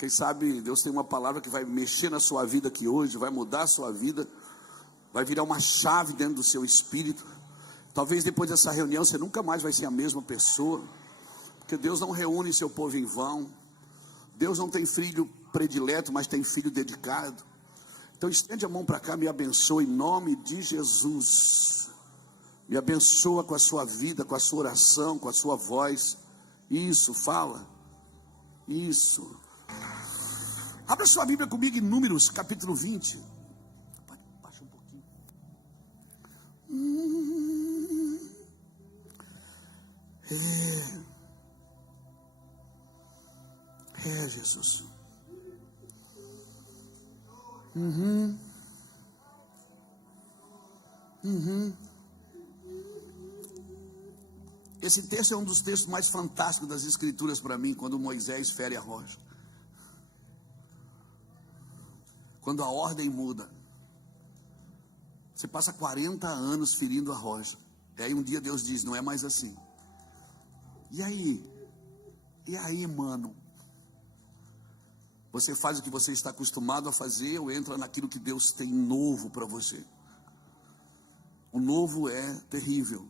Quem sabe Deus tem uma palavra que vai mexer na sua vida aqui hoje, vai mudar a sua vida, vai virar uma chave dentro do seu espírito. Talvez depois dessa reunião você nunca mais vai ser a mesma pessoa, porque Deus não reúne seu povo em vão. Deus não tem filho predileto, mas tem filho dedicado. Então estende a mão para cá, me abençoa em nome de Jesus. Me abençoa com a sua vida, com a sua oração, com a sua voz. Isso, fala. Isso. Abra sua Bíblia comigo em Números, capítulo 20. Baixa um pouquinho. Jesus. Esse texto é um dos textos mais fantásticos das Escrituras para mim, quando Moisés fere a rocha. Quando a ordem muda. Você passa 40 anos ferindo a rocha. E aí um dia Deus diz, não é mais assim. E aí? E aí, mano? Você faz o que você está acostumado a fazer ou entra naquilo que Deus tem novo para você? O novo é terrível.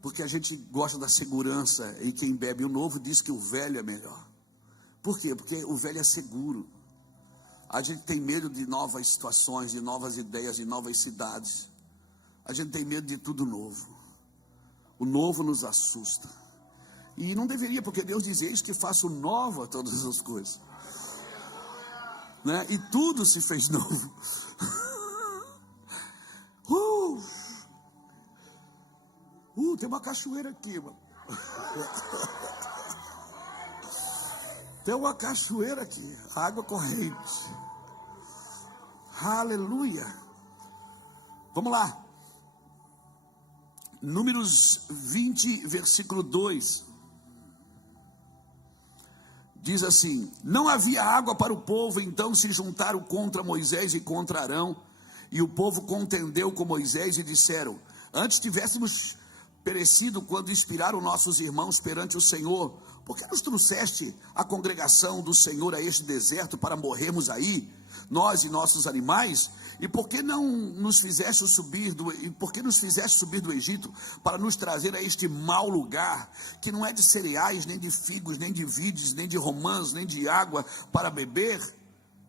Porque a gente gosta da segurança, e quem bebe o novo diz que o velho é melhor. Por quê? Porque o velho é seguro. A gente tem medo de novas situações, de novas ideias, de novas cidades. A gente tem medo de tudo novo. O novo nos assusta. E não deveria, porque Deus diz, eis que faço nova todas as coisas, né? E tudo se fez novo. Tem uma cachoeira aqui, mano. Tem uma cachoeira aqui, água corrente. Aleluia. Vamos lá. Números 20, versículo 2. Diz assim: não havia água para o povo, então se juntaram contra Moisés e contra Arão, e o povo contendeu com Moisés e disseram: antes tivéssemos perecido quando inspiraram nossos irmãos perante o Senhor, por que nos trouxeste a congregação do Senhor a este deserto para morrermos aí, nós e nossos animais? E por que nos fizeste subir do Egito para nos trazer a este mau lugar, que não é de cereais, nem de figos, nem de vides, nem de romãs, nem de água para beber?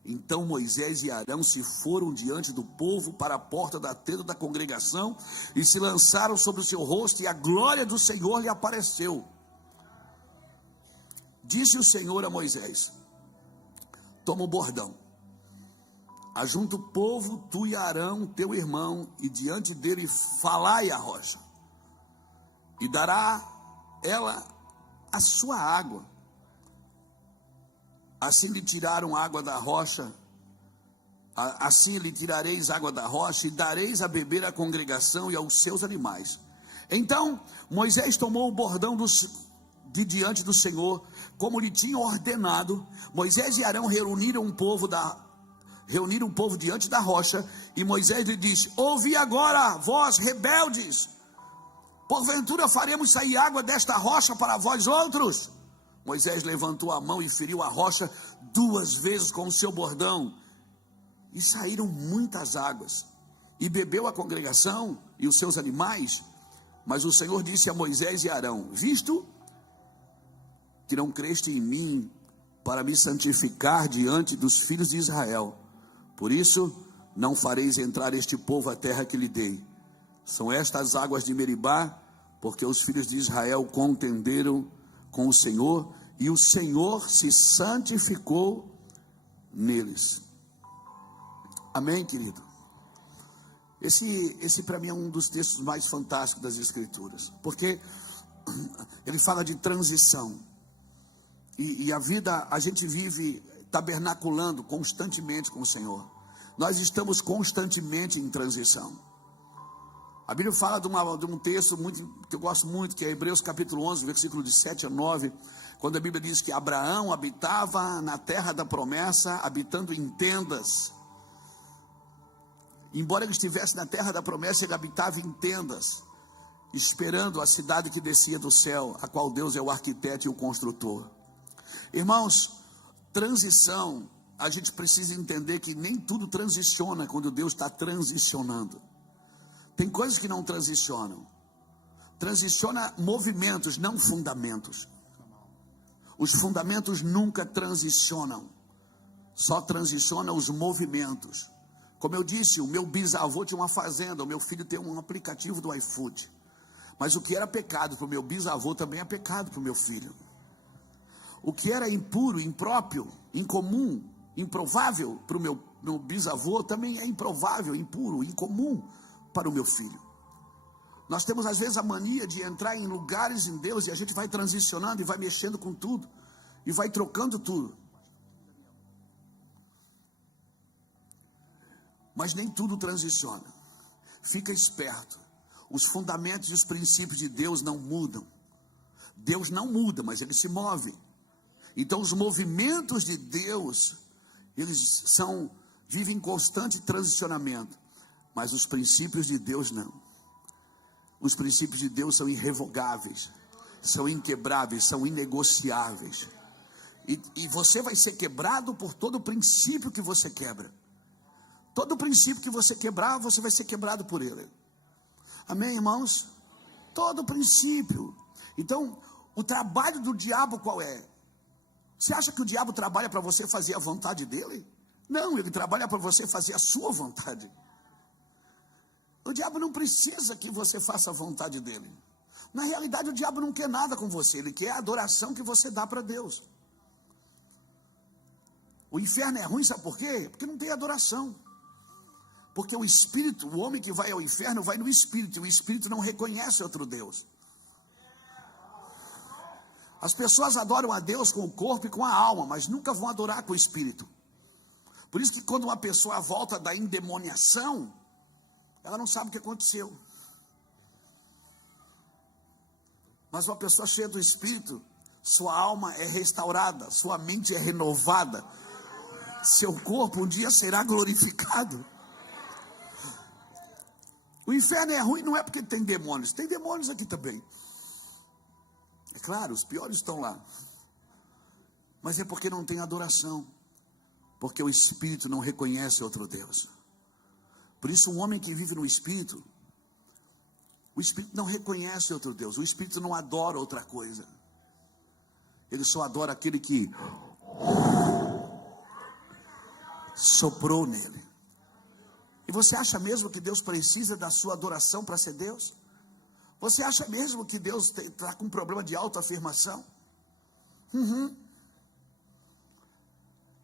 Então Moisés e Arão se foram diante do povo para a porta da tenda da congregação e se lançaram sobre o seu rosto, e a glória do Senhor lhe apareceu. Disse o Senhor a Moisés: toma o bordão, ajunta o povo, tu e Arão, teu irmão, e diante dele falai a rocha, e dará ela a sua água. Assim lhe tiraram água da rocha, assim lhe tirareis água da rocha, e dareis a beber à congregação e aos seus animais. Então Moisés tomou o bordão de diante do Senhor, como lhe tinha ordenado. Moisés e Arão reuniram o povo diante da rocha, e Moisés lhe disse: ouvi agora, vós rebeldes, porventura faremos sair água desta rocha para vós outros? Moisés levantou a mão e feriu a rocha 2 vezes com o seu bordão, e saíram muitas águas, e bebeu a congregação e os seus animais. Mas o Senhor disse a Moisés e Arão: visto que não creste em mim para me santificar diante dos filhos de Israel, por isso não fareis entrar este povo à terra que lhe dei. São estas águas de Meribá, porque os filhos de Israel contenderam com o Senhor, e o Senhor se santificou neles. Amém, querido? Esse para mim é um dos textos mais fantásticos das Escrituras, porque ele fala de transição, e a vida, a gente vive tabernaculando constantemente com o Senhor. Nós estamos constantemente em transição. A Bíblia fala de um texto que eu gosto muito, que é Hebreus capítulo 11, versículo de 7 a 9, quando a Bíblia diz que Abraão habitava na terra da promessa, habitando em tendas. Embora ele estivesse na terra da promessa, ele habitava em tendas. esperando a cidade que descia do céu, a qual Deus é o arquiteto e o construtor. Irmãos, transição, a gente precisa entender que nem tudo transiciona quando Deus está transicionando. Tem coisas que não transicionam. Transiciona movimentos, não fundamentos. Os fundamentos nunca transicionam. Só transiciona os movimentos. Como eu disse, o meu bisavô tinha uma fazenda, o meu filho tem um aplicativo do iFood. Mas o que era pecado para o meu bisavô também é pecado para o meu filho. O que era impuro, impróprio, incomum, improvável para o meu bisavô também é improvável, impuro, incomum para o meu filho. Nós temos às vezes a mania de entrar em lugares em Deus e a gente vai transicionando e vai mexendo com tudo e vai trocando tudo. Mas nem tudo transiciona. Fica esperto. Os fundamentos e os princípios de Deus não mudam. Deus não muda, mas Ele se move. Então os movimentos de Deus, eles vivem em constante transicionamento. Mas os princípios de Deus não. Os princípios de Deus são irrevogáveis, são inquebráveis, são inegociáveis. E você vai ser quebrado por todo princípio que você quebra. Todo princípio que você quebrar, você vai ser quebrado por ele. Amém, irmãos? Todo princípio. Então, o trabalho do diabo qual é? Você acha que o diabo trabalha para você fazer a vontade dele? Não, ele trabalha para você fazer a sua vontade. O diabo não precisa que você faça a vontade dele. Na realidade, o diabo não quer nada com você. Ele quer a adoração que você dá para Deus. O inferno é ruim, sabe por quê? Porque não tem adoração. Porque o espírito, o homem que vai ao inferno, vai no espírito. E o espírito não reconhece outro Deus. As pessoas adoram a Deus com o corpo e com a alma, mas nunca vão adorar com o espírito. Por isso que quando uma pessoa volta da endemoniação, ela não sabe o que aconteceu. Mas uma pessoa cheia do Espírito, sua alma é restaurada, sua mente é renovada, seu corpo um dia será glorificado. O inferno é ruim não é porque tem demônios aqui também. É claro, os piores estão lá. Mas é porque não tem adoração, porque o Espírito não reconhece outro Deus. Por isso, um homem que vive no Espírito, o Espírito não reconhece outro Deus, o Espírito não adora outra coisa. Ele só adora aquele que soprou nele. E você acha mesmo que Deus precisa da sua adoração para ser Deus? Você acha mesmo que Deus está com um problema de autoafirmação?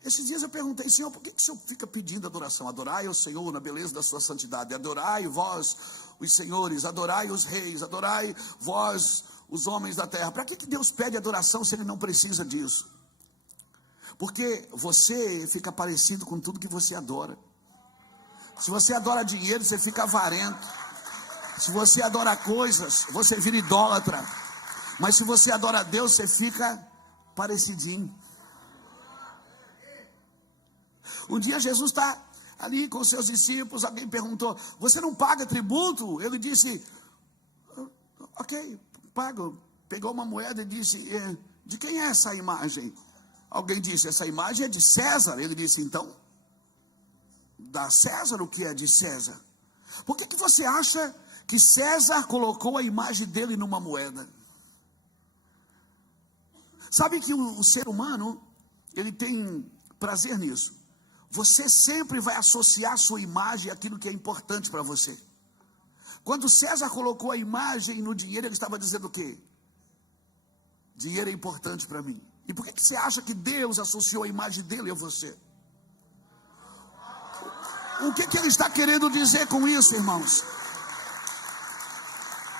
Esses dias eu perguntei, Senhor, por que o Senhor fica pedindo adoração? Adorai ao Senhor na beleza da sua santidade, adorai vós os senhores, adorai os reis, adorai vós os homens da terra. Para que Deus pede adoração se Ele não precisa disso? Porque você fica parecido com tudo que você adora. Se você adora dinheiro, você fica avarento. Se você adora coisas, você vira idólatra. Mas se você adora a Deus, você fica parecidinho. Um dia Jesus está ali com os seus discípulos, alguém perguntou, você não paga tributo? Ele disse, ok, pago. Pegou uma moeda e disse, de quem é essa imagem? Alguém disse, essa imagem é de César. Ele disse, então, dá César o que é de César. Por que você acha que César colocou a imagem dele numa moeda? Sabe que o ser humano, ele tem prazer nisso. Você sempre vai associar a sua imagem àquilo que é importante para você. Quando César colocou a imagem no dinheiro, ele estava dizendo o quê? Dinheiro é importante para mim. E por que você acha que Deus associou a imagem dele a você? O que ele está querendo dizer com isso, irmãos?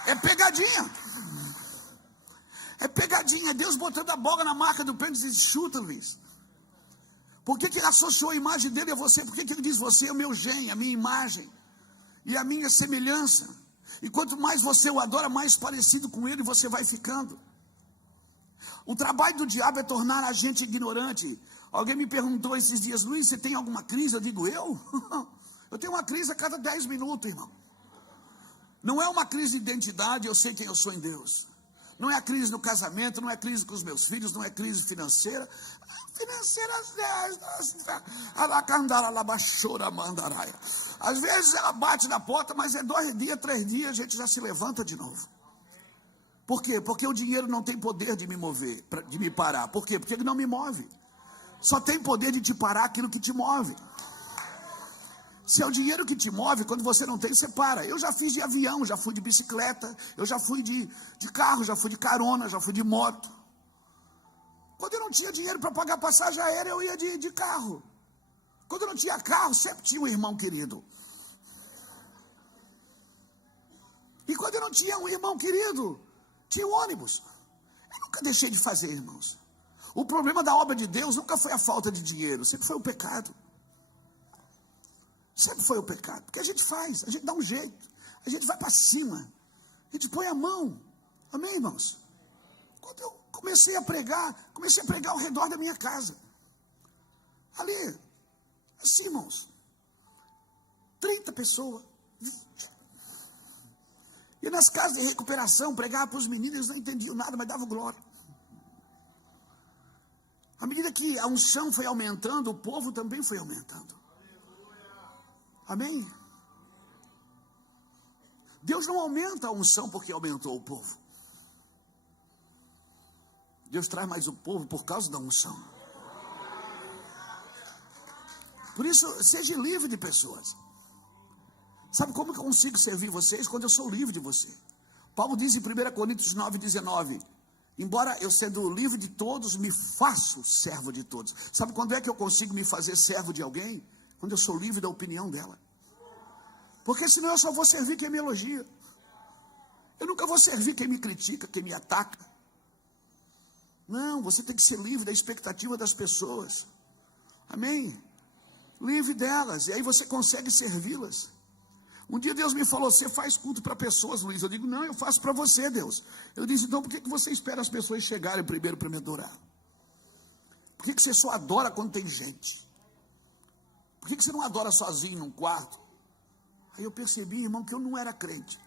É pegadinha. É pegadinha. Deus botando a bola na marca do pênis e chuta, Luiz. Por que ele associou a imagem dele a você? Por que ele diz, você é o meu gênio, a minha imagem e a minha semelhança? E quanto mais você o adora, mais parecido com ele você vai ficando. O trabalho do diabo é tornar a gente ignorante. Alguém me perguntou esses dias, Luiz, você tem alguma crise? Eu digo, eu? Eu tenho uma crise a cada 10 minutos, irmão. Não é uma crise de identidade, eu sei quem eu sou em Deus. Não é a crise no casamento, não é crise com os meus filhos, não é crise financeira. Às vezes ela bate na porta, mas é 2 dias, 3 dias, a gente já se levanta de novo. Por quê? Porque o dinheiro não tem poder de me mover, de me parar. Por quê? Porque ele não me move. Só tem poder de te parar aquilo que te move. Se é o dinheiro que te move, quando você não tem, você para. Eu já fiz de avião, já fui de bicicleta, eu já fui de carro, já fui de carona, já fui de moto. Quando eu não tinha dinheiro para pagar passagem aérea, eu ia de carro. Quando eu não tinha carro, sempre tinha um irmão querido. E quando eu não tinha um irmão querido, tinha um ônibus. Eu nunca deixei de fazer, irmãos. O problema da obra de Deus nunca foi a falta de dinheiro, sempre foi o pecado. Sempre foi o pecado, porque a gente faz, a gente dá um jeito, a gente vai para cima, a gente põe a mão, amém, irmãos? Quando eu comecei a pregar ao redor da minha casa, ali, assim, irmãos, 30 pessoas, 20. E nas casas de recuperação, pregava para os meninos, eles não entendiam nada, mas davam glória. À medida que a unção foi aumentando, o povo também foi aumentando. Amém? Deus não aumenta a unção porque aumentou o povo. Deus traz mais o povo por causa da unção. Por isso, seja livre de pessoas. Sabe como que eu consigo servir vocês? Quando eu sou livre de você. Paulo diz em 1 Coríntios 9:19, embora eu sendo livre de todos, me faço servo de todos. Sabe quando é que eu consigo me fazer servo de alguém? Quando eu sou livre da opinião dela. Porque senão eu só vou servir quem me elogia. Eu nunca vou servir quem me critica, quem me ataca. Não, você tem que ser livre da expectativa das pessoas. Amém? Livre delas, e aí você consegue servi-las. Um dia Deus me falou, você faz culto para pessoas, Luiz. Eu digo, não, eu faço para você, Deus. Eu disse, então por que você espera as pessoas chegarem primeiro para me adorar? Por que você só adora quando tem gente? Por que você não adora sozinho num quarto? Aí eu percebi, irmão, que eu não era crente.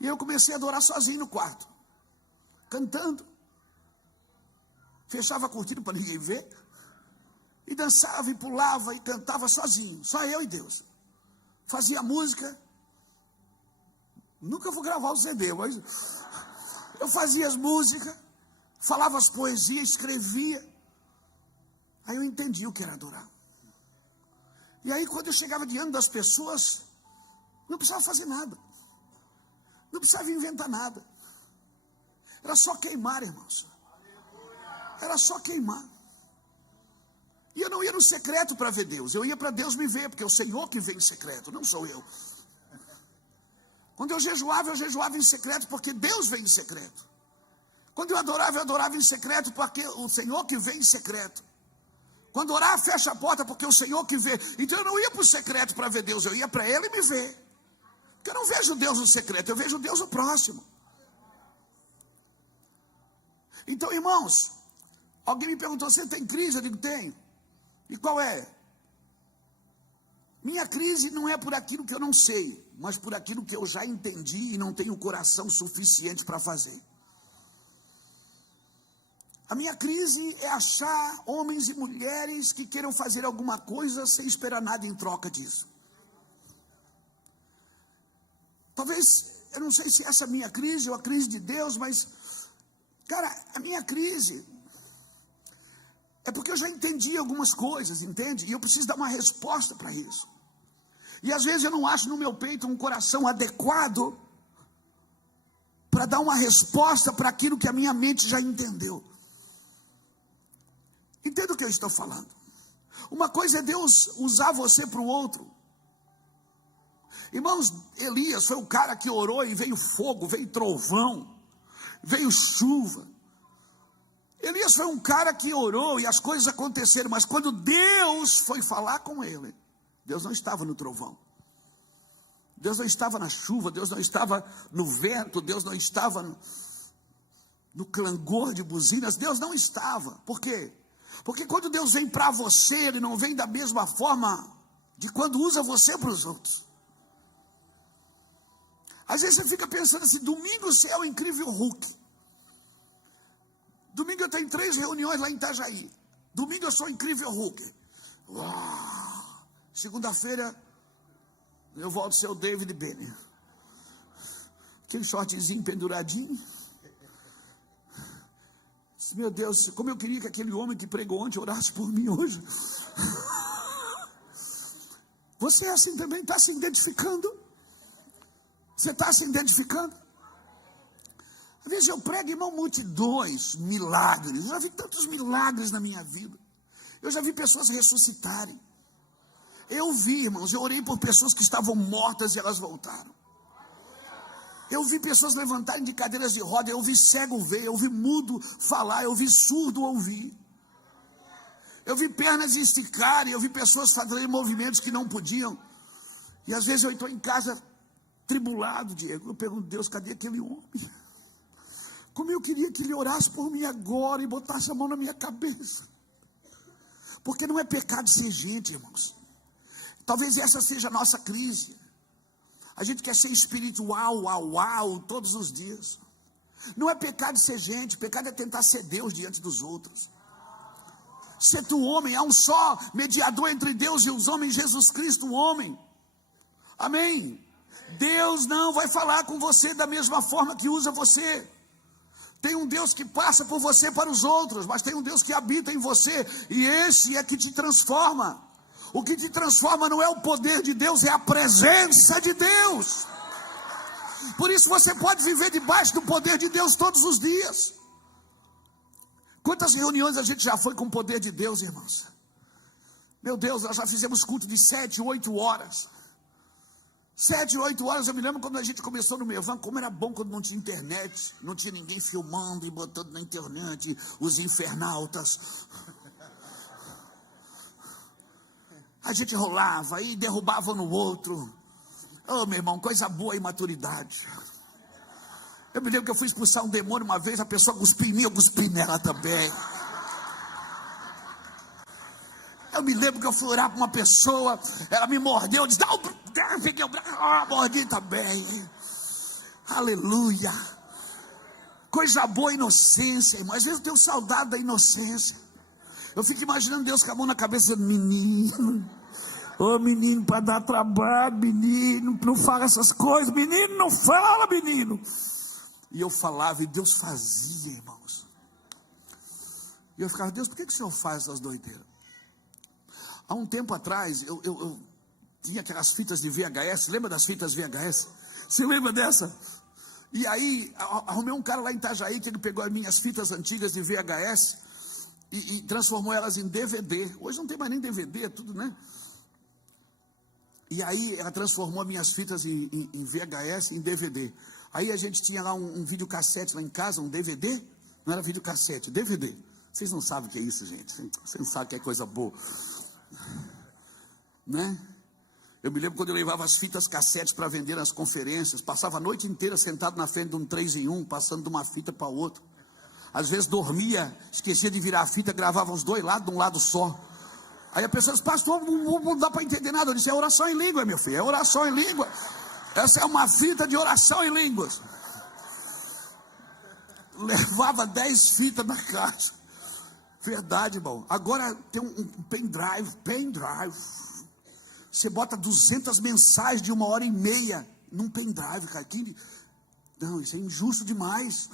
E eu comecei a adorar sozinho no quarto, cantando. Fechava a cortina para ninguém ver. E dançava, e pulava, e cantava sozinho. Só eu e Deus. Fazia música. Nunca vou gravar o CD, mas eu fazia as músicas, falava as poesias, escrevia. Aí eu entendi o que era adorar. E aí quando eu chegava diante das pessoas, não precisava fazer nada. Não precisava inventar nada. Era só queimar, irmãos. Era só queimar. E eu não ia no secreto para ver Deus. Eu ia para Deus me ver, porque é o Senhor que vem em secreto, não sou eu. Quando eu jejuava em secreto, porque Deus vem em secreto. Quando eu adorava em secreto, porque o Senhor que vem em secreto. Quando orar, fecha a porta, porque é o Senhor que vê. Então eu não ia para o secreto para ver Deus, eu ia para Ele me ver. Porque eu não vejo Deus no secreto, eu vejo Deus no próximo. Então, irmãos, alguém me perguntou, você tem crise? Eu digo, tenho. E qual é? Minha crise não é por aquilo que eu não sei, mas por aquilo que eu já entendi e não tenho coração suficiente para fazer. A minha crise é achar homens e mulheres que queiram fazer alguma coisa sem esperar nada em troca disso. Talvez, eu não sei se essa é a minha crise ou a crise de Deus, mas, cara, a minha crise é porque eu já entendi algumas coisas, entende? E eu preciso dar uma resposta para isso. E às vezes eu não acho no meu peito um coração adequado para dar uma resposta para aquilo que a minha mente já entendeu. Entenda o que eu estou falando. Uma coisa é Deus usar você para o outro. Irmãos, Elias foi o cara que orou e veio fogo, veio trovão, veio chuva. Elias foi um cara que orou e as coisas aconteceram, mas quando Deus foi falar com ele, Deus não estava no trovão, Deus não estava na chuva, Deus não estava no vento, Deus não estava no clangor de buzinas, Deus não estava. Por quê? Porque quando Deus vem para você, Ele não vem da mesma forma de quando usa você para os outros. Às vezes você fica pensando assim, domingo você é o incrível Hulk. Domingo eu tenho 3 reuniões lá em Itajaí. Domingo eu sou o incrível Hulk. Uau. Segunda-feira eu volto a ser o David Benner. Aquele shortzinho penduradinho. Meu Deus, como eu queria que aquele homem que pregou ontem orasse por mim hoje. Você é assim também? Está se identificando? Você está se identificando? Às vezes eu prego, irmão, multidões, milagres. Eu já vi tantos milagres na minha vida. Eu já vi pessoas ressuscitarem. Eu vi, irmãos, eu orei por pessoas que estavam mortas e elas voltaram. Eu vi pessoas levantarem de cadeiras de roda, eu vi cego ver, eu vi mudo falar, eu vi surdo ouvir. Eu vi pernas esticarem, eu vi pessoas fazerem movimentos que não podiam. E às vezes eu estou em casa tribulado, Diego. Eu pergunto, Deus, cadê aquele homem? Como eu queria que ele orasse por mim agora e botasse a mão na minha cabeça. Porque não é pecado ser gente, irmãos. Talvez essa seja a nossa crise. A gente quer ser espiritual, uau, todos os dias. Não é pecado ser gente, pecado é tentar ser Deus diante dos outros. Ser tu homem, há um só mediador entre Deus e os homens, Jesus Cristo, o homem. Amém? Deus não vai falar com você da mesma forma que usa você. Tem um Deus que passa por você para os outros, mas tem um Deus que habita em você, e esse é que te transforma. O que te transforma não é o poder de Deus, é a presença de Deus. Por isso você pode viver debaixo do poder de Deus todos os dias. Quantas reuniões a gente já foi com o poder de Deus, irmãos? Meu Deus, nós já fizemos culto de 7, 8 horas. 7, 8 horas, eu me lembro quando a gente começou no Mevan, como era bom quando não tinha internet, não tinha ninguém filmando e botando na internet, os infernautas. A gente rolava e derrubava no outro. Oh, meu irmão, coisa boa e maturidade. Eu me lembro que eu fui expulsar um demônio uma vez, a pessoa cuspiu em mim, eu cuspi nela também. Eu me lembro que eu fui orar para uma pessoa, ela me mordeu, eu disse, não, peguei o braço, mordi também. Aleluia. Coisa boa, inocência, irmão. Às vezes eu tenho saudade da inocência. Eu fico imaginando Deus com a mão na cabeça, menino. Ô menino, para dar trabalho, menino, não fala essas coisas, menino, não fala, menino. E eu falava e Deus fazia, irmãos. E eu ficava, Deus, por que o Senhor faz essas doideiras? Há um tempo atrás, eu tinha aquelas fitas de VHS, lembra das fitas VHS? Você lembra dessa? E aí, arrumei um cara lá em Itajaí, que ele pegou as minhas fitas antigas de VHS e transformou elas em DVD. Hoje não tem mais nem DVD, é tudo, né? E aí, ela transformou minhas fitas em VHS em DVD. Aí a gente tinha lá um videocassete lá em casa, um DVD. Não era videocassete, DVD. Vocês não sabem o que é isso, gente. Vocês não sabem o que é coisa boa. Né? Eu me lembro quando eu levava as fitas cassetes para vender nas conferências, passava a noite inteira sentado na frente de um 3-em-1, passando de uma fita para outra. Às vezes dormia, esquecia de virar a fita, gravava os dois lados de um lado só. Aí a pessoa disse, pastor, não dá para entender nada. Eu disse, é oração em língua, meu filho, é oração em língua. Essa é uma fita de oração em línguas. Levava 10 fitas na caixa. Verdade, irmão. Agora tem um pendrive. Você bota 200 mensagens de 1h30 num pendrive, cara. Não, isso é injusto demais.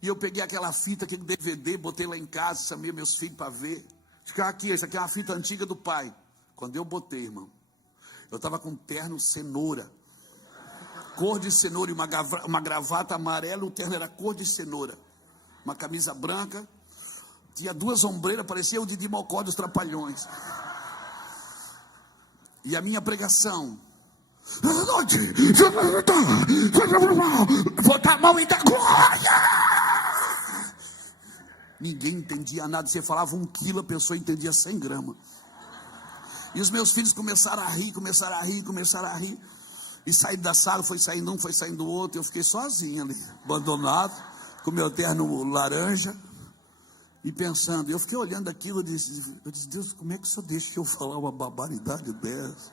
E eu peguei aquela fita, aquele DVD, botei lá em casa, chamei meus filhos para ver. Ficar aqui, essa aqui é uma fita antiga do pai. Quando eu botei, irmão, eu estava com um terno cenoura. Cor de cenoura e uma gravata amarela, o terno era cor de cenoura. Uma camisa branca, tinha 2 ombreiras, parecia o Didi Mocó dos Trapalhões. E a minha pregação, botar a mão e dar glória. Ninguém entendia nada, você falava 1 quilo, a pessoa entendia 100 gramas. E os meus filhos começaram a rir. E saí da sala, foi saindo um, foi saindo o outro. Eu fiquei sozinho ali, abandonado, com meu terno laranja. E pensando, eu fiquei olhando aquilo, eu disse, Deus, como é que o Senhor deixa eu falar uma barbaridade dessa?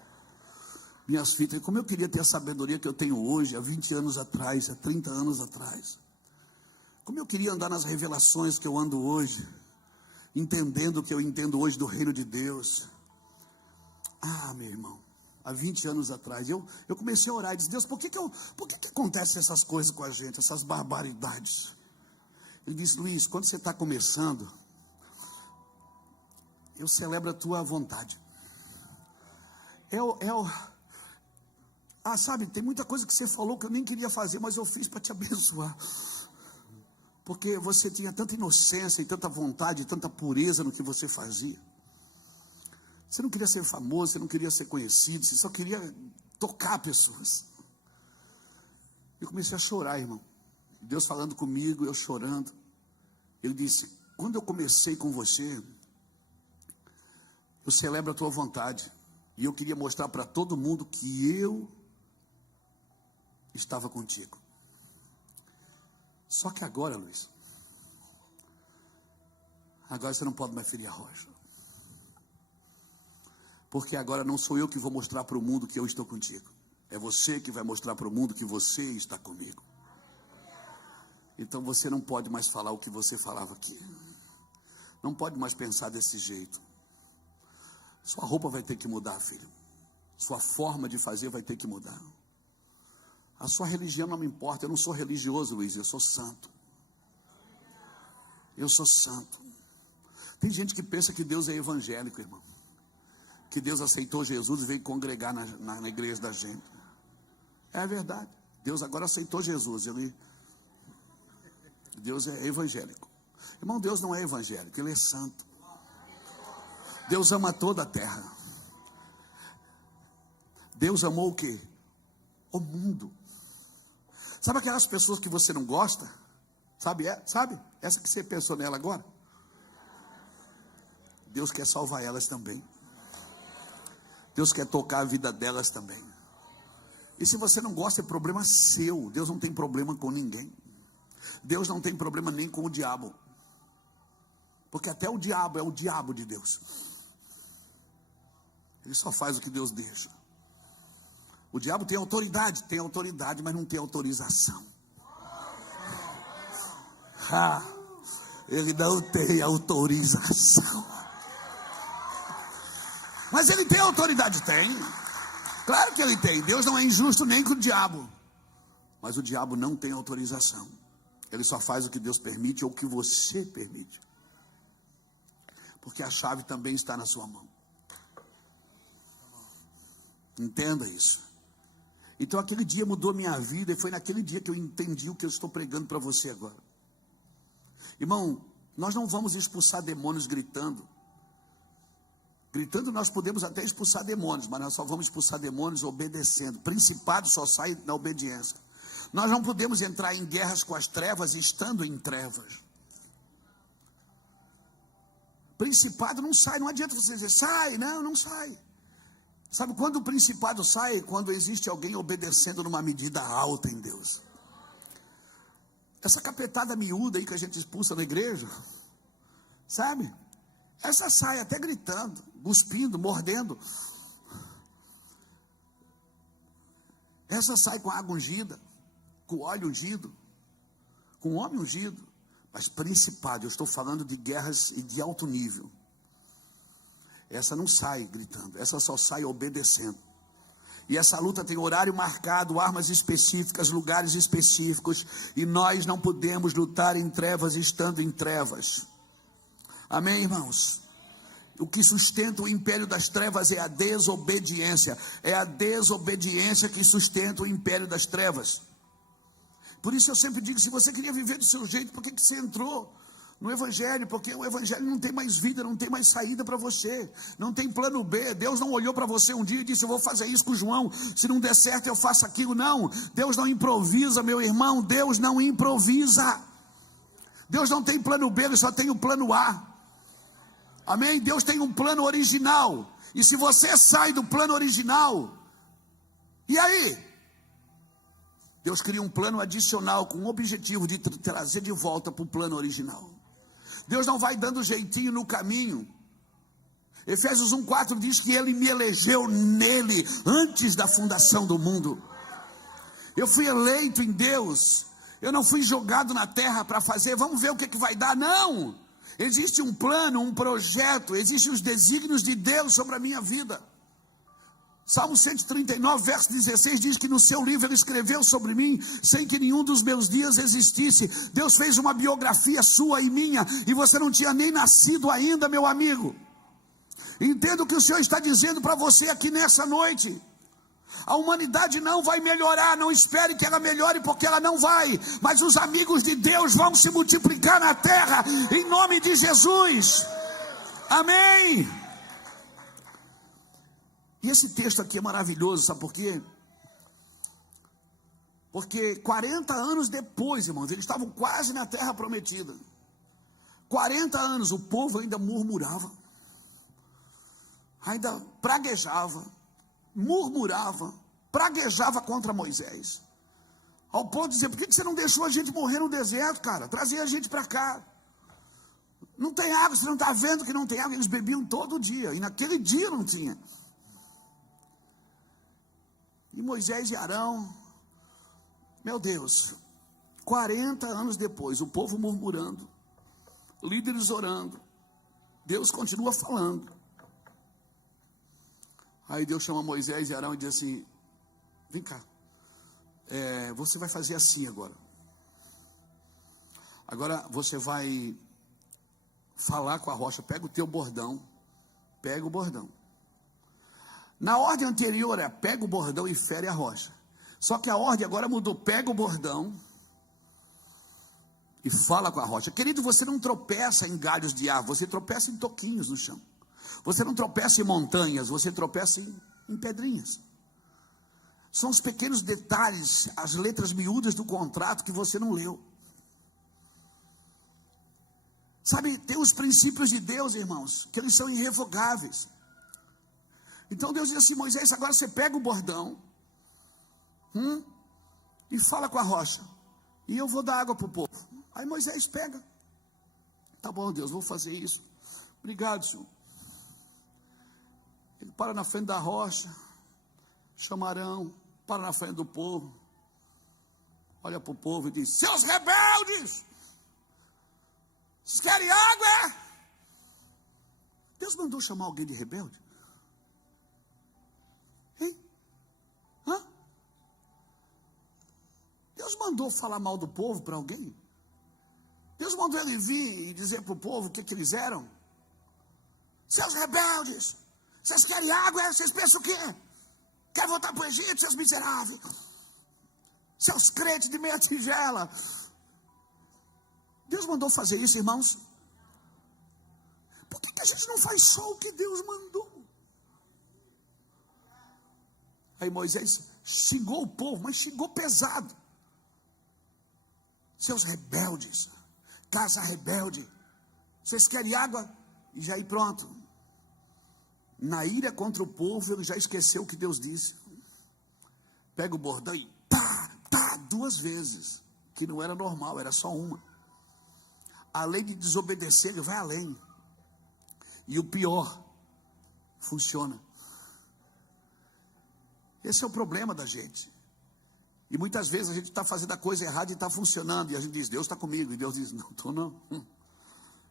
minhas fitas. Como eu queria ter a sabedoria que eu tenho hoje, há 20 anos atrás, há 30 anos atrás. Como eu queria andar nas revelações que eu ando hoje, entendendo o que eu entendo hoje do reino de Deus. Meu irmão, há 20 anos atrás, eu comecei a orar e disse: Deus, por que acontecem essas coisas com a gente, essas barbaridades? Ele disse: Luiz, quando você está começando, eu celebro a tua vontade. Sabe, tem muita coisa que você falou que eu nem queria fazer, mas eu fiz para te abençoar. Porque você tinha tanta inocência e tanta vontade, e tanta pureza no que você fazia. Você não queria ser famoso, você não queria ser conhecido, você só queria tocar pessoas. Eu comecei a chorar, irmão. Deus falando comigo, eu chorando. Ele disse: quando eu comecei com você, eu celebro a tua vontade. E eu queria mostrar para todo mundo que eu estava contigo. Só que agora, Luiz, agora você não pode mais ferir a rocha. Porque agora não sou eu que vou mostrar para o mundo que eu estou contigo. É você que vai mostrar para o mundo que você está comigo. Então você não pode mais falar o que você falava aqui. Não pode mais pensar desse jeito. Sua roupa vai ter que mudar, filho. Sua forma de fazer vai ter que mudar. A sua religião não me importa. Eu não sou religioso, Luiz. Eu sou santo. Eu sou santo. Tem gente que pensa que Deus é evangélico, irmão. Que Deus aceitou Jesus e veio congregar na igreja da gente. É verdade. Deus agora aceitou Jesus. Deus é evangélico. Irmão, Deus não é evangélico. Ele é santo. Deus ama toda a terra. Deus amou o quê? O mundo. Sabe aquelas pessoas que você não gosta? Sabe? Essa que você pensou nela agora? Deus quer salvar elas também. Deus quer tocar a vida delas também. E se você não gosta, é problema seu. Deus não tem problema com ninguém. Deus não tem problema nem com o diabo. Porque até o diabo é o diabo de Deus. Ele só faz o que Deus deixa. O diabo tem autoridade, mas não tem autorização. Ele não tem autorização. Mas ele tem autoridade, tem. Claro que ele tem. Deus não é injusto nem com o diabo. Mas o diabo não tem autorização. Ele só faz o que Deus permite ou o que você permite. Porque a chave também está na sua mão. Entenda isso. Então aquele dia mudou minha vida. E foi naquele dia que eu entendi o que eu estou pregando para você agora. Irmão, nós não vamos expulsar demônios gritando. Gritando nós podemos até expulsar demônios, mas nós só vamos expulsar demônios obedecendo. Principado só sai na obediência. Nós não podemos entrar em guerras com as trevas estando em trevas. Principado não sai, não adianta você dizer, sai, não sai. Sabe quando o principado sai? Quando existe alguém obedecendo numa medida alta em Deus. Essa capetada miúda aí que a gente expulsa na igreja, sabe? Essa sai até gritando, cuspindo, mordendo. Essa sai com água ungida, com óleo ungido, com homem ungido. Mas principado, eu estou falando de guerras e de alto nível. Essa não sai gritando, essa só sai obedecendo. E essa luta tem horário marcado, armas específicas, lugares específicos. E nós não podemos lutar em trevas estando em trevas. Amém, irmãos? O que sustenta o império das trevas é a desobediência. É a desobediência que sustenta o império das trevas. Por isso eu sempre digo, se você queria viver do seu jeito, por que você entrou no Evangelho? Porque o Evangelho não tem mais vida, não tem mais saída para você. Não tem plano B. Deus não olhou para você um dia e disse, eu vou fazer isso com o João. Se não der certo, eu faço aquilo. Não. Deus não improvisa, meu irmão. Deus não improvisa. Deus não tem plano B, Ele só tem o plano A. Amém? Deus tem um plano original. E se você sai do plano original, e aí? Deus cria um plano adicional com o objetivo de trazer de volta para o plano original. Deus não vai dando jeitinho no caminho. Efésios 1,4 diz que ele me elegeu nele antes da fundação do mundo. Eu fui eleito em Deus. Eu não fui jogado na terra para fazer, vamos ver o que vai dar. Não, existe um plano, um projeto, existem os desígnios de Deus sobre a minha vida. Salmo 139, verso 16 diz que no seu livro ele escreveu sobre mim, sem que nenhum dos meus dias existisse. Deus fez uma biografia sua e minha, e você não tinha nem nascido ainda, meu amigo. Entenda o que o Senhor está dizendo para você aqui nessa noite. A humanidade não vai melhorar, não espere que ela melhore, porque ela não vai. Mas os amigos de Deus vão se multiplicar na terra, em nome de Jesus. Amém. E esse texto aqui é maravilhoso, sabe por quê? Porque 40 anos depois, irmãos, eles estavam quase na terra prometida. 40 anos, o povo ainda murmurava, ainda praguejava, murmurava, praguejava contra Moisés, ao ponto de dizer: por que você não deixou a gente morrer no deserto, cara? Trazia a gente para cá. Não tem água, você não está vendo que não tem água? Eles bebiam todo dia, e naquele dia não tinha. E Moisés e Arão, meu Deus, 40 anos depois, o povo murmurando, líderes orando, Deus continua falando. Aí Deus chama Moisés e Arão e diz assim: vem cá, você vai fazer assim agora. Agora você vai falar com a rocha, pega o teu bordão, pega o bordão. Na ordem anterior pega o bordão e fere a rocha. Só que a ordem agora mudou: pega o bordão e fala com a rocha. Querido, você não tropeça em galhos de árvore, você tropeça em toquinhos no chão. Você não tropeça em montanhas, você tropeça em pedrinhas. São os pequenos detalhes, as letras miúdas do contrato que você não leu. Sabe, tem os princípios de Deus, irmãos, que eles são irrevogáveis. Então Deus diz assim: Moisés, agora você pega o bordão e fala com a rocha, e eu vou dar água para o povo. Aí Moisés pega: tá bom, Deus, vou fazer isso. Obrigado, Senhor. Ele para na frente da rocha, chama Arão, para na frente do povo, olha para o povo e diz: seus rebeldes, vocês querem água? Deus mandou chamar alguém de rebelde? Hein? Hã? Deus mandou falar mal do povo para alguém? Deus mandou ele vir e dizer para o povo o que eles eram? Seus rebeldes, vocês querem água? Vocês pensam o quê? Querem voltar para o Egito, seus miseráveis? Seus crentes de meia tigela. Deus mandou fazer isso, irmãos? Por que a gente não faz só o que Deus mandou? Aí Moisés xingou o povo, mas xingou pesado. Seus rebeldes, casa rebelde, vocês querem água? E já aí pronto. Na ira contra o povo, ele já esqueceu o que Deus disse. Pega o bordão e tá, 2 vezes. Que não era normal, era só uma. A lei de desobedecer, ele vai além. E o pior, funciona. Esse é o problema da gente. E muitas vezes a gente está fazendo a coisa errada e está funcionando. E a gente diz: Deus está comigo. E Deus diz: não estou não.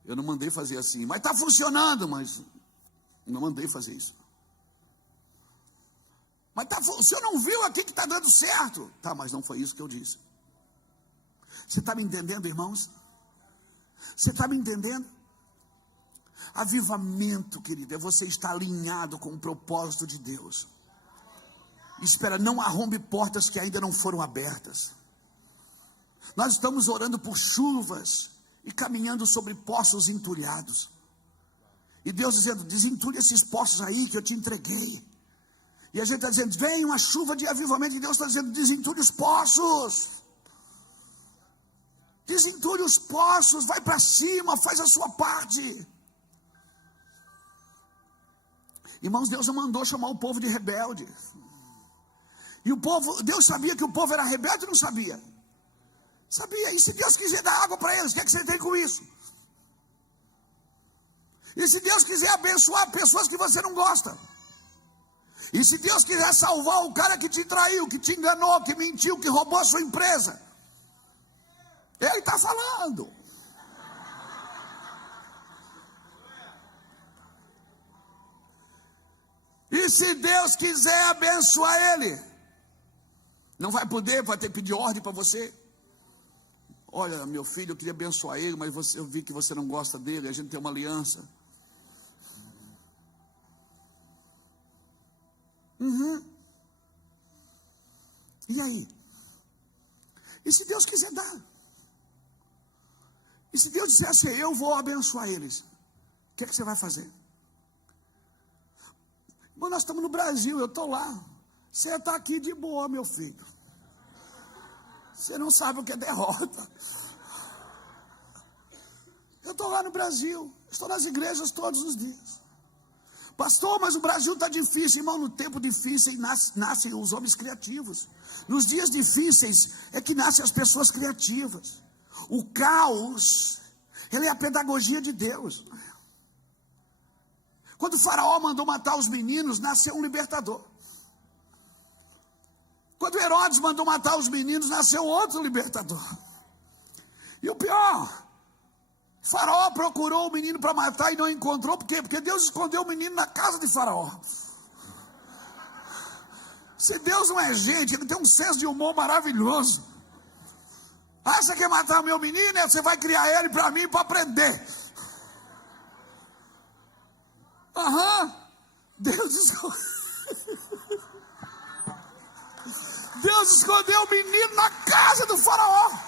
Eu não mandei fazer assim. Mas está funcionando, mas não mandei fazer isso. Mas o senhor não viu aqui que está dando certo? Tá, mas não foi isso que eu disse. Você está me entendendo, irmãos? Você está me entendendo? Avivamento, querido, é você estar alinhado com o propósito de Deus. Espera, não arrombe portas que ainda não foram abertas. Nós estamos orando por chuvas e caminhando sobre poços entulhados. E Deus dizendo: desentulhe esses poços aí que eu te entreguei. E a gente está dizendo: vem uma chuva de avivamento. E Deus está dizendo: desentulhe os poços. Desentulhe os poços, vai para cima, faz a sua parte. Irmãos, Deus não mandou chamar o povo de rebelde. E o povo, Deus sabia que o povo era rebelde ou não sabia? Sabia. E se Deus quiser dar água para eles, o que é que você tem com isso? E se Deus quiser abençoar pessoas que você não gosta, e se Deus quiser salvar o cara que te traiu, que te enganou, que mentiu, que roubou a sua empresa, Ele está falando. E se Deus quiser abençoar ele, não vai poder, vai ter que pedir ordem para você. Olha, meu filho, eu queria abençoar ele, mas eu vi que você não gosta dele, a gente tem uma aliança. E aí? E se Deus quiser dar? E se Deus disser assim, eu vou abençoar eles, o que você vai fazer? Bom, nós estamos no Brasil, eu estou lá. Você está aqui de boa, meu filho. Você não sabe o que é derrota. Eu estou lá no Brasil, estou nas igrejas todos os dias. Pastor, mas o Brasil está difícil. Irmão, no tempo difícil nascem os homens criativos. Nos dias difíceis é que nascem as pessoas criativas. O caos, ele é a pedagogia de Deus. Quando o faraó mandou matar os meninos, nasceu um libertador. Quando Herodes mandou matar os meninos, nasceu outro libertador. E o pior, o faraó procurou o menino para matar e não encontrou. Por quê? Porque Deus escondeu o menino na casa de faraó. Se Deus não é gente, Ele tem um senso de humor maravilhoso. Ah, você quer matar meu menino? Você vai criar ele para mim para aprender. Deus escondeu o menino na casa do faraó.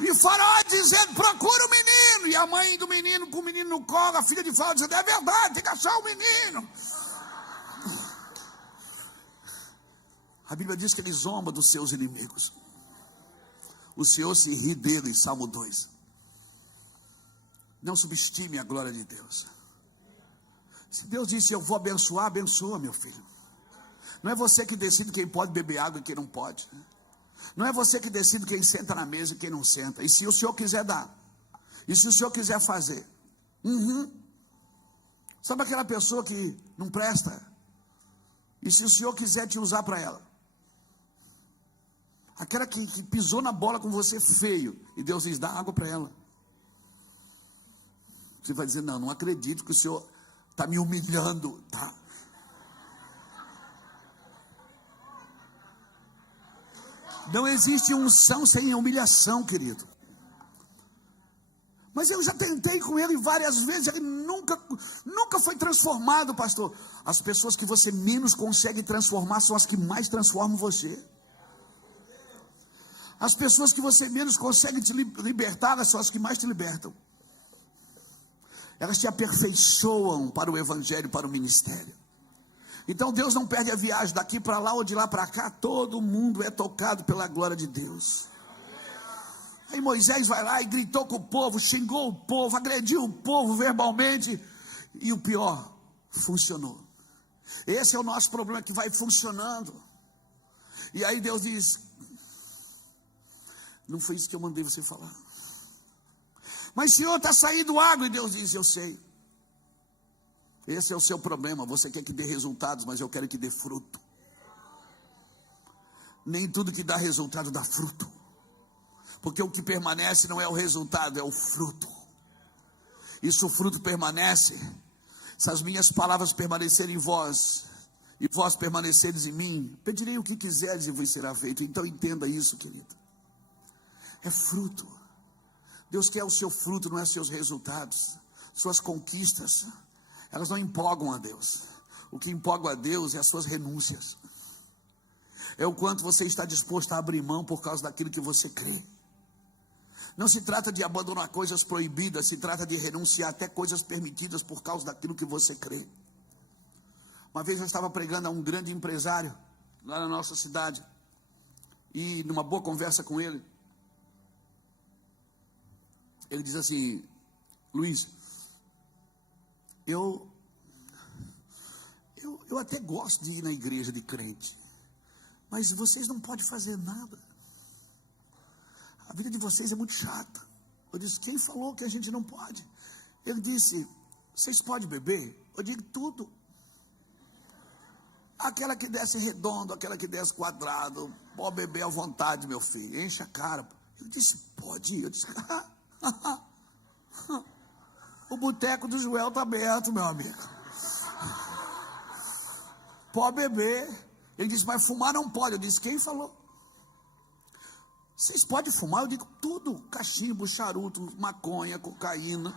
E o faraó dizendo, procura o menino. E a mãe do menino, com o menino no colo, a filha de faraó dizendo, é verdade, tem que achar o menino. A Bíblia diz que ele zomba dos seus inimigos. O Senhor se ri dele, Salmo 2. Não subestime a glória de Deus. Se Deus disse, eu vou abençoar, abençoa, meu filho. Não é você que decide quem pode beber água e quem não pode. Não é você que decide quem senta na mesa e quem não senta. E se o Senhor quiser dar, e se o Senhor quiser fazer. Sabe aquela pessoa que não presta? E se o Senhor quiser te usar para ela? Aquela que pisou na bola com você feio, e Deus diz, dá água para ela. Você vai dizer, não acredito que o Senhor está me humilhando, tá? Não existe unção sem humilhação, querido. Mas eu já tentei com ele várias vezes, ele nunca foi transformado, pastor. As pessoas que você menos consegue transformar são as que mais transformam você. As pessoas que você menos consegue te libertar são as que mais te libertam. Elas te aperfeiçoam para o evangelho, para o ministério. Então Deus não perde a viagem daqui para lá ou de lá para cá. Todo mundo é tocado pela glória de Deus. Aí Moisés vai lá e gritou com o povo, xingou o povo, agrediu o povo verbalmente. E o pior, funcionou. Esse é o nosso problema, que vai funcionando. E aí Deus diz, não foi isso que eu mandei você falar. Mas Senhor, está saindo água. E Deus diz, eu sei. Esse é o seu problema. Você quer que dê resultados, mas eu quero que dê fruto. Nem tudo que dá resultado dá fruto. Porque o que permanece não é o resultado, é o fruto. E se o fruto permanece, se as minhas palavras permanecerem em vós, e vós permaneceres em mim, pedirei o que quiseres e vos será feito. Então entenda isso, querido. É fruto. Deus quer o seu fruto, não é seus resultados. Suas conquistas, elas não empolgam a Deus. O que empolga a Deus é as suas renúncias. É o quanto você está disposto a abrir mão por causa daquilo que você crê. Não se trata de abandonar coisas proibidas, se trata de renunciar até coisas permitidas por causa daquilo que você crê. Uma vez eu estava pregando a um grande empresário lá na nossa cidade, e numa boa conversa com ele, ele diz assim, Luiz, eu até gosto de ir na igreja de crente, mas vocês não podem fazer nada. A vida de vocês é muito chata. Eu disse, quem falou que a gente não pode? Ele disse: vocês podem beber? Eu digo: tudo. Aquela que desce redondo, aquela que desce quadrado, pode beber à vontade, meu filho, enche a cara. Eu disse: pode? Eu disse: o boteco do Joel está aberto, meu amigo. Pode beber. Ele disse: mas fumar não pode. Eu disse: quem falou? Vocês podem fumar? Eu digo: tudo. Cachimbo, charuto, maconha, cocaína,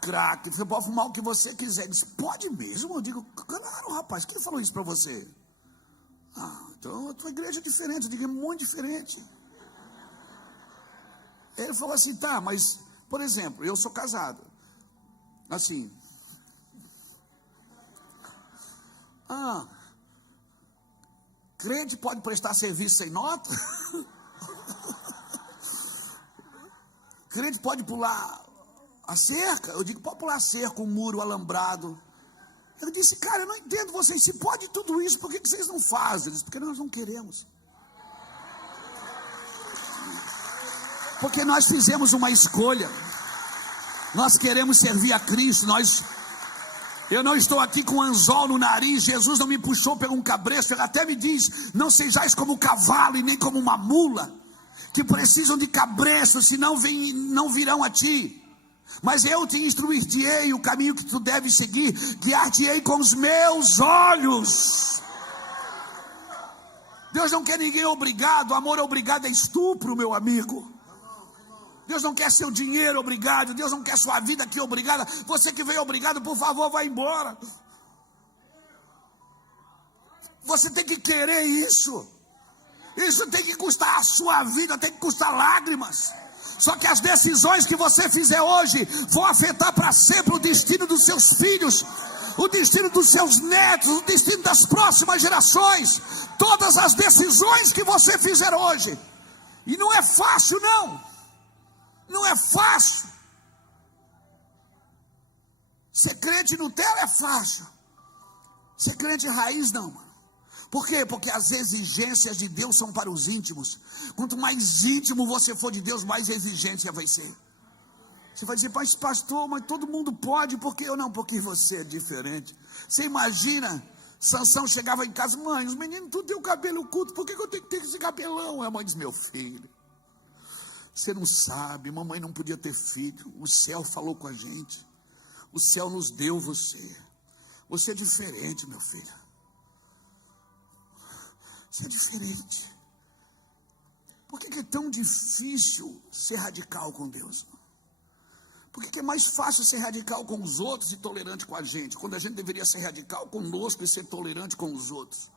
crack. Você pode fumar o que você quiser. Ele disse: pode mesmo? Eu digo: claro, rapaz. Quem falou isso para você? Então a tua igreja é diferente. Eu digo: é muito diferente. Ele falou assim: tá, mas, por exemplo, eu sou casado. Assim. Crente pode prestar serviço sem nota? Crente pode pular a cerca? Eu digo: pode pular a cerca, um muro alambrado. Eu disse: cara, eu não entendo vocês. Se pode tudo isso, por que vocês não fazem? Ele disse: porque nós não queremos. Porque nós fizemos uma escolha. Nós queremos servir a Cristo. Eu não estou aqui com um anzol no nariz. Jesus não me puxou por um cabresto. Ele até me diz: não sejais como um cavalo e nem como uma mula, que precisam de cabresto, senão não virão a ti. Mas eu te instruir-te-ei o caminho que tu deves seguir, guiar-te-ei com os meus olhos. Deus não quer ninguém obrigado. Amor obrigado é estupro, meu amigo. Deus não quer seu dinheiro obrigado. Deus não quer sua vida aqui obrigada. Você que veio obrigado, por favor, vá embora. Você tem que querer isso. Isso tem que custar a sua vida, tem que custar lágrimas. Só que as decisões que você fizer hoje vão afetar para sempre o destino dos seus filhos, o destino dos seus netos, o destino das próximas gerações. Todas as decisões que você fizer hoje. E não é fácil, não. Não é fácil. Ser crente Nutella é fácil. Ser crente raiz não, mano. Por quê? Porque as exigências de Deus são para os íntimos. Quanto mais íntimo você for de Deus, mais exigência vai ser. Você vai dizer: mas pastor, mas todo mundo pode, por que eu não? Porque você é diferente. Você imagina, Sansão chegava em casa: mãe, os meninos tudo tem o cabelo curto, por que eu tenho que ter esse cabelão? A mãe diz: meu filho, você não sabe, mamãe não podia ter filho. O céu falou com a gente. O céu nos deu você. Você é diferente, meu filho. Você é diferente. Por que é tão difícil ser radical com Deus? Por que é mais fácil ser radical com os outros e tolerante com a gente, quando a gente deveria ser radical conosco e ser tolerante com os outros?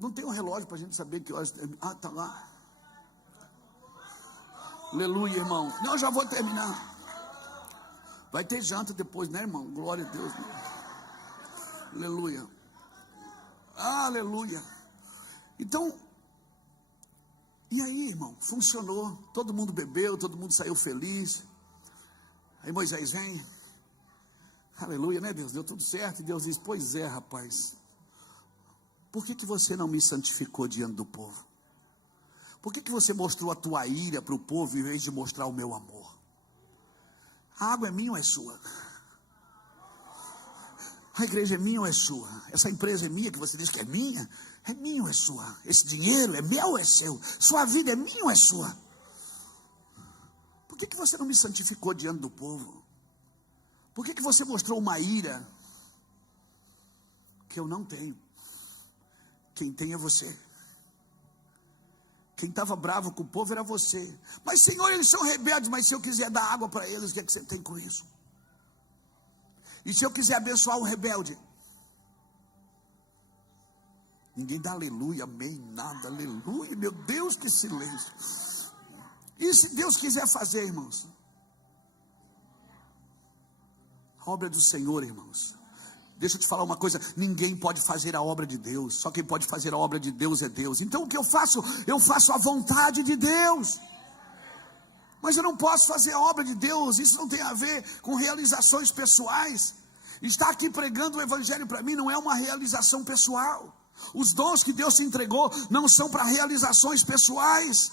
Não tem um relógio para a gente saber que horas. Tá lá. Aleluia, irmão. Não, eu já vou terminar. Vai ter janta depois, né, irmão? Glória a Deus. Aleluia. Aleluia. Então, e aí, irmão? Funcionou. Todo mundo bebeu, todo mundo saiu feliz. Aí Moisés vem. Aleluia, né, Deus? Deu tudo certo. E Deus diz: pois é, rapaz. Por que você não me santificou diante do povo? Por que você mostrou a tua ira para o povo em vez de mostrar o meu amor? A água é minha ou é sua? A igreja é minha ou é sua? Essa empresa é minha, que você diz que é minha ou é sua? Esse dinheiro é meu ou é seu? Sua vida é minha ou é sua? Por que você não me santificou diante do povo? Por que você mostrou uma ira que eu não tenho? Quem tem é você. Quem estava bravo com o povo era você. Mas Senhor, eles são rebeldes. Mas se eu quiser dar água para eles, o que é que você tem com isso? E se eu quiser abençoar o rebelde? Ninguém dá aleluia, amém, nada, aleluia. Meu Deus, que silêncio. E se Deus quiser fazer, irmãos? A obra do Senhor, irmãos. Deixa eu te falar uma coisa: ninguém pode fazer a obra de Deus. Só quem pode fazer a obra de Deus é Deus. Então o que eu faço? Eu faço a vontade de Deus. Mas eu não posso fazer a obra de Deus. Isso não tem a ver com realizações pessoais. Estar aqui pregando o evangelho para mim não é uma realização pessoal. Os dons que Deus te entregou não são para realizações pessoais.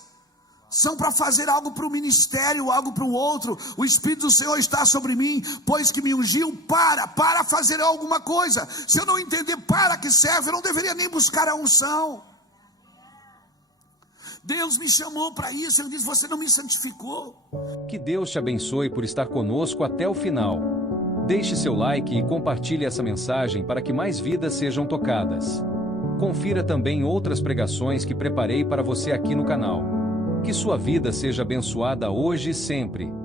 são para fazer algo para o ministério, algo para o outro. O Espírito do Senhor está sobre mim, pois que me ungiu para fazer alguma coisa. Se eu não entender para que serve, eu não deveria nem buscar a unção. Deus me chamou para isso. Ele disse: você não me santificou. Que Deus te abençoe por estar conosco até o final. Deixe seu like e compartilhe essa mensagem para que mais vidas sejam tocadas. Confira também outras pregações que preparei para você aqui no canal. Que sua vida seja abençoada hoje e sempre.